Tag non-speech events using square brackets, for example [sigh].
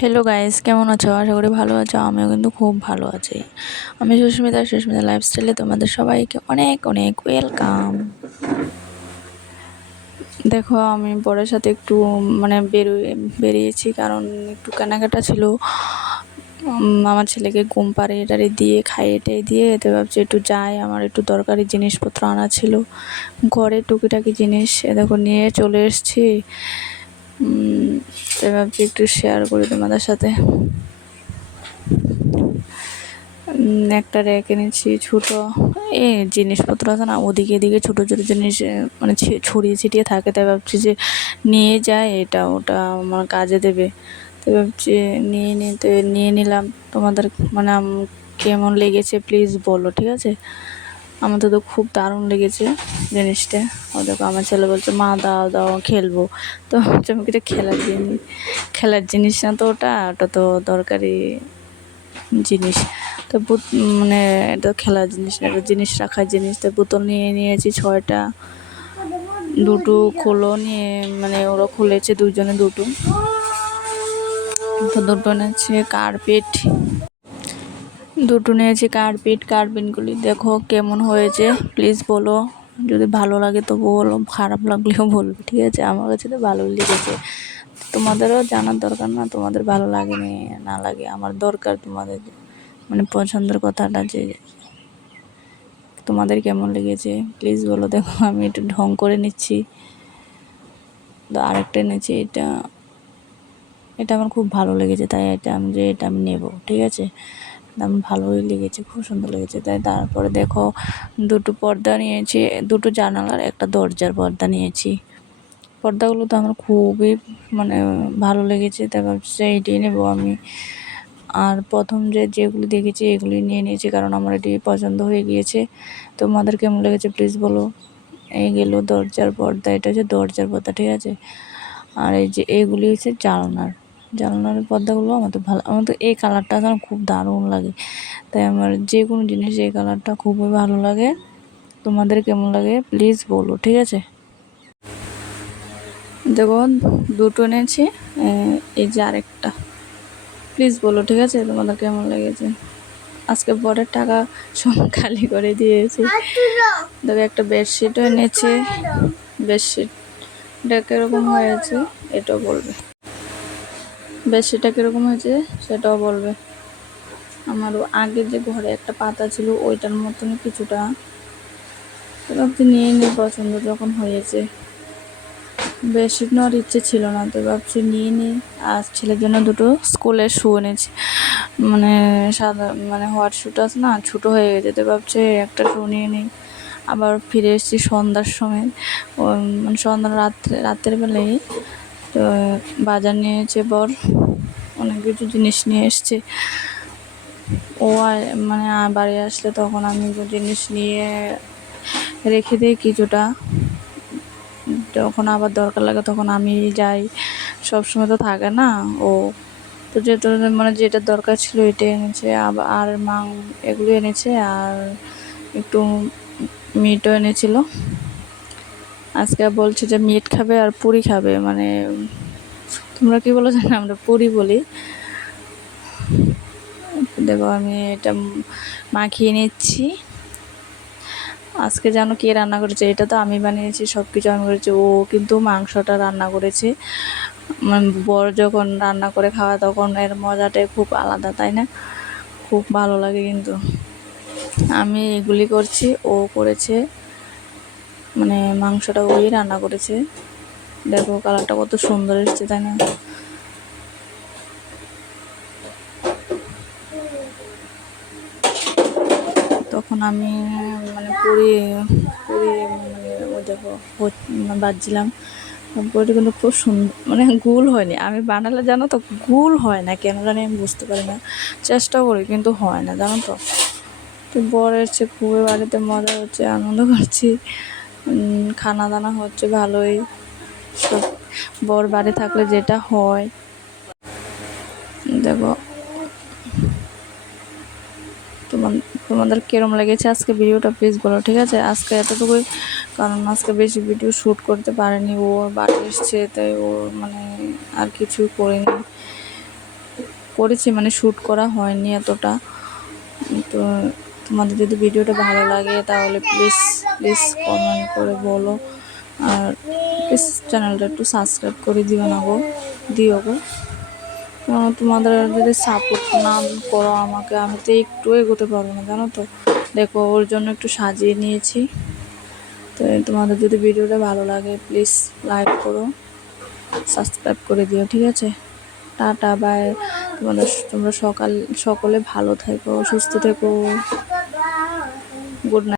Hello guys কেমন আছো? আশা করি ভালো আছো, আমিও কিন্তু খুব ভালো আছি। আমি সুস্মিতা সুস্মিতা লাইফস্টাইলে তোমাদের সবাইকে অনেক অনেক ওয়েলকাম দেখো, আমি বরের সাথে একটু মানে বেরোয় বেরিয়েছি কারণ একটু কেনাকাটা ছিল। আমার ছেলেকে ঘুম পাড়িয়ে টাড়িয়ে দিয়ে, খাইয়ে দিয়ে এতে ভাবছি একটু যাই, আমার একটু দরকারি জিনিসপত্র আনা ছিল। ঘরে টুকিটাকি জিনিস, এ দেখো নিয়ে চলে এসেছি। তাই ভাবছি একটু শেয়ার করি তোমাদের সাথে। একটা র্যাক এনেছি ছোটো। এ, জিনিসপত্র আছে না, ওদিকে এদিকে ছোটো ছোটো জিনিস মানে ছড়িয়ে ছিটিয়ে থাকে, তাই ভাবছি যে নিয়ে যায়, এটা ওটা আমার কাজে দেবে। তাই ভাবছি নিয়ে নিতে, নিয়ে নিলাম। তোমাদের মানে কেমন লেগেছে প্লিজ বলো, ঠিক আছে? আমার তো খুব দারুণ লেগেছে জিনিসটা। ও দেখো, আমার ছেলে বলছে, মা, দাও দাও, খেলব। তো হচ্ছে আমি এটা খেলার জিনিস খেলার জিনিস না তো ওটা ওটা তো দরকারি জিনিস। তো বুত- মানে এটা খেলার জিনিস না, এটা জিনিস রাখার জিনিস। তো বোতল নিয়ে নিয়েছি ছয়টা, দুটো খোলো নিয়ে মানে ওরা খুলেছে দুজনে দুটো। তো দুটো নিয়েছে কার্পেট দুটো নিয়েছি কার্পেট কার্পেটগুলি দেখো কেমন হয়েছে। প্লিজ বলো। যদি ভালো লাগে তো বলো, খারাপ লাগলেও বলবে। ঠিক আছে? আমার কাছে তো ভালোই লেগেছে। তোমাদেরও জানার দরকার না, তোমাদের ভালো লাগে না লাগে, আমার দরকার তোমাদের। মানে পছন্দের কথাটা যে, তোমাদের কেমন লেগেছে। প্লিজ বলো, দেখো, আমি একটু ঢং করে নিচ্ছি। তো আরেকটা এনেছি, এটা এটা আমার খুব ভালো লেগেছে, তাই এটা আমি, যে এটা আমি নেব। ঠিক আছে? আমার ভালোই লেগেছে, খুব সুন্দর লেগেছে। তাই তারপরে দেখো, দুটো পর্দা নিয়েছি, দুটো জানালার, একটা দরজার পর্দা নিয়েছি। পর্দাগুলো তো আমার খুবই মানে ভালো লেগেছে, তাই ভাবছি এইটাই নেব আমি। আর প্রথম যে, যেগুলি দেখেছি এগুলি নিয়ে নিয়েছি, কারণ আমার এটি পছন্দ হয়ে গিয়েছে। তোমাদের কেমন লেগেছে প্লিজ বলো। এই গেল দরজার পর্দা, এটা হচ্ছে দরজার পর্দা, ঠিক আছে? আর এই যে, এগুলি হচ্ছে জানলার। জানলার পর্দাগুলো আমার তো ভালো আমার তো এই কালারটা আমার খুব দারুণ লাগে। তাই আমার যে কোনো জিনিস এই কালারটা খুবই ভালো লাগে। তোমাদের কেমন লাগে? প্লিজ বলো ঠিক আছে? দেখো দুটো এনেছি এই যে আরেকটা। প্লিজ বলো ঠিক আছে? তোমাদের কেমন লেগেছে? আজকে বরের টাকা সব [laughs] খালি করে দিয়েছি। দেখো একটা বেডশিটও এনেছে। বেডশিট এটা কীরকম হয়েছে এটাও বলবে। বেডশিটটা কীরকম হয়েছে সেটাও বলবে। আমারও আগে যে ঘরে একটা পাতা ছিল, ওইটার মতন কিছুটা। ভাবছি নিয়ে নিয়ে পছন্দ যখন হয়েছে। বেডশিট নেওয়ার ইচ্ছে ছিল না, তো ভাবছি নিয়ে নিই। আর ছেলের জন্য দুটো স্কুলের শু এনেছি। মানে সাদা মানে হোয়াইট শুটা আছে না, ছোটো হয়ে গেছে, তো ভাবছি একটা শু নিয়ে নিই। আবার ফিরে এসেছি সন্ধ্যার সময়। মানে সন্ধ্যা রাত্রে রাতের বেলায় তো বাজার নিয়েছে বর অনেক কিছু জিনিস নিয়ে এসছে। ও মানে বাড়ি আসলে তখন আমি জিনিস নিয়ে রেখে দিই কিছুটা, যখন আবার দরকার লাগে তখন আমি যাই। সব সময় তো থাকে না ও। তো যেটা মানে যেটা দরকার ছিল এটা এনেছে আর মাং এগুলো এনেছে, আর একটু মিটও এনেছিল। আজকে বলছে যে মিট খাবে আর পুরি খাবে মানে তোমরা কি বলো জানো, আমরা পুরি বলি। দেখো আমি এটা মাখিয়ে নিচ্ছি। আজকে যেন কে রান্না করেছে? এটা তো আমি বানিয়েছি সব কিছু আমি করেছি। ও কিন্তু মাংসটা রান্না করেছে। মানে বর যখন রান্না করে খাওয়া, তখন এর মজাটাই খুব আলাদা, তাই না? খুব ভালো লাগে কিন্তু। আমি এগুলি করছি, ও করেছে। মানে মাংসটা ওই রান্না করেছে। দেখো কালারটা কত সুন্দর এসেছে, তাই না? তখন আমি মানে পুরি পুরি মানে ওই দেখো বাজছিলাম। পুরিটা কিন্তু খুব সুন্দর মানে গুল হয়নি। আমি বানালে জানো তো, গুল হয় না কেন জানি আমি বুঝতে পারি না। চেষ্টা করি, কিন্তু হয় না, জানো তো। তো বর এসছে খুবই বাড়িতে মজা হচ্ছে, আনন্দ করছি। খানা দানা হচ্ছে ভালোই। সব বর বাড়ি থাকলে যেটা হয়। দেখো। তোমার তোমাদের কিরম লেগেছে আজকে ভিডিওটা? প্লিজ বলো, ঠিক আছে? আজকে এতটুকুই। কারণ আজকে বেশি ভিডিও শ্যুট করতে পারেনি। ও বাড়ি এসছে, তাই ও মানে আর কিছু করিনি। করেছি মানে শ্যুট করা হয়নি এতটা। তো তোমাদের যদি ভিডিওটা ভালো লাগে, তাহলে প্লিজ প্লিজ কমেন্ট করে বলো। আর প্লিজ চ্যানেলটা একটু সাবস্ক্রাইব করে দিও না গো, দিও গো। তোমাদের যদি সাপোর্ট না করো আমাকে, আমি তো একটু এগোতে পারব না, জানো তো। দেখো, ওর জন্য একটু সাজিয়ে নিয়েছি। তো তোমাদের যদি ভিডিওটা ভালো লাগে, প্লিজ লাইক করো, সাবস্ক্রাইব করে দিও, ঠিক আছে? Tata, bye. তোমাদের তোমরা সকাল, সকলে ভালো থেকো, সুস্থ থেকো। Good night.